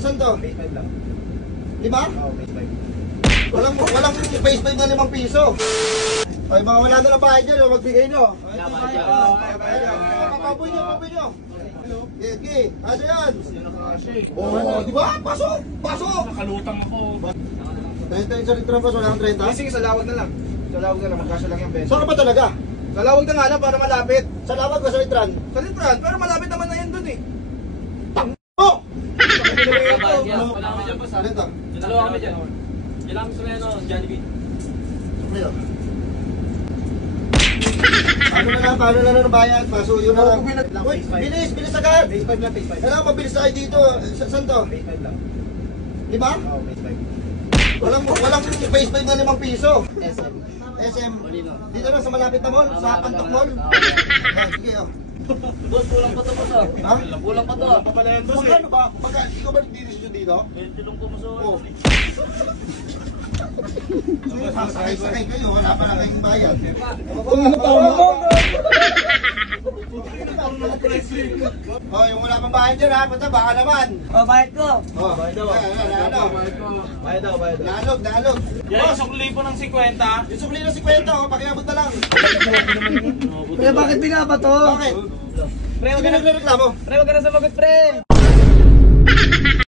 Saan to? Base 5 lang. 5? Oo, base 5. Walang base 5 na 5 piso. Ay, mga wala na lang bahay dyan, magbigay nyo. Papoy nyo. Okay, ano yan? Oo, di ba? Pasok! Nakalutang ako. 30 yung sa litron, wala kang 30? Sige, sa lawag na lang. Sa lawag na lang, magkasya lang yung bench. Saan ka ba talaga? Sa lawag na nga lang para malapit. Sa lawag ba sa litron? Sa litran, pero malapit naman na yan dun eh. Oh! Wala kami dyan, boss. Ano ito? Dalawa kami dyan. Yan lang gusto na Jollibee. Paano na lang bayad? Pasuyo na lang. lang, Uy, base 5. bilis agad! Base 5 lang, base 5. Kailangan mabilis tayo dito. Saan to? Base 5 lang. 5? Oo, base 5. Walang base 5 na 5 piso. SM. SM. Molino. Dito na sa malapit na mall, sa Pantok Mall. Yan, sige oh. Boss, kulang pa to, boss. Ha? Kulang pa to. Wala pa pala yan, boss eh. Magkano ba? Ikaw ba nagdidesisyon dito? Tulong ko mo sa Oo. Sakay kayo, wala pa na kayong bayad. Oh, yung wala pang bayad dyan ha, punta baka naman. Oh, bayad ko. Oh, bayad daw. Bayad daw. Nalog. Yan, sukli po ng 50. Yung sukli na 50, oh, pakiabot na lang. Pre, bakit binabato? Bakit? Pre, huwag ka nagreklamo. Pre, wag ka na sumagot, pre.